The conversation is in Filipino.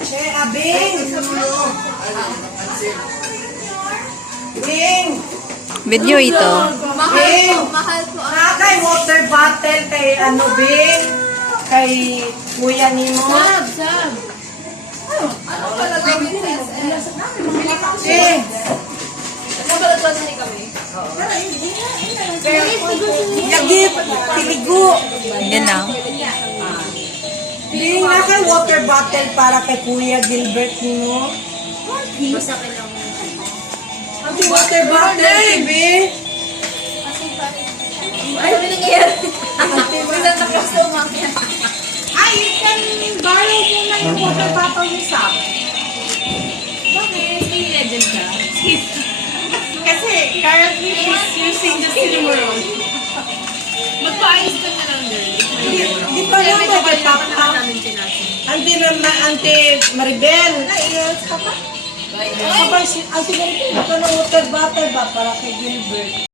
Che, Abing! Bing! Video ito. Mahal po. Kay water bottle, kay ano, Bing? Kay kuya nimo. Sab. Ano pala gawin sa SS? Che! Ano pala gawin ni kami? Yagi, piligo. Yan na. Bing, na kay water bottle para kay kuya Gilbert nimo. Basta kailangan. Ang water bottle, Bing! Ay, ano nangyayari? Minsan na gusto umakyat. Ay, you can borrow mo na yung water bottle ni Sam. Bakit? May legend ka? Kasi currently she's using the silver roll. Magpaayos ka na lang, girl. Di pa nga magpapapa. namin tinasin. Ante Maribel. Kapag si Ante Maribel, ito na water bottle ba para kay Gilbert?